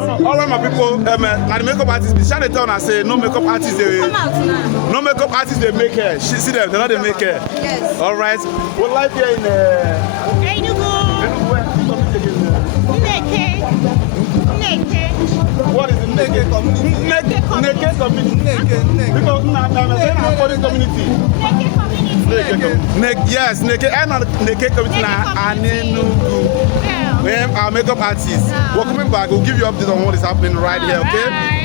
All right, my people, like the makeup artists, be trying to tell us say no makeup artists they make hair. See them, they're not they make hair. Yes. All right. We're live here in Enugu. Neke. What is the Neke community? Neke community. Because I'm for the community. Yes, Neke and Neke community and Enugu. Our makeup artists. We're coming back. We'll give you updates on what is happening right here, okay?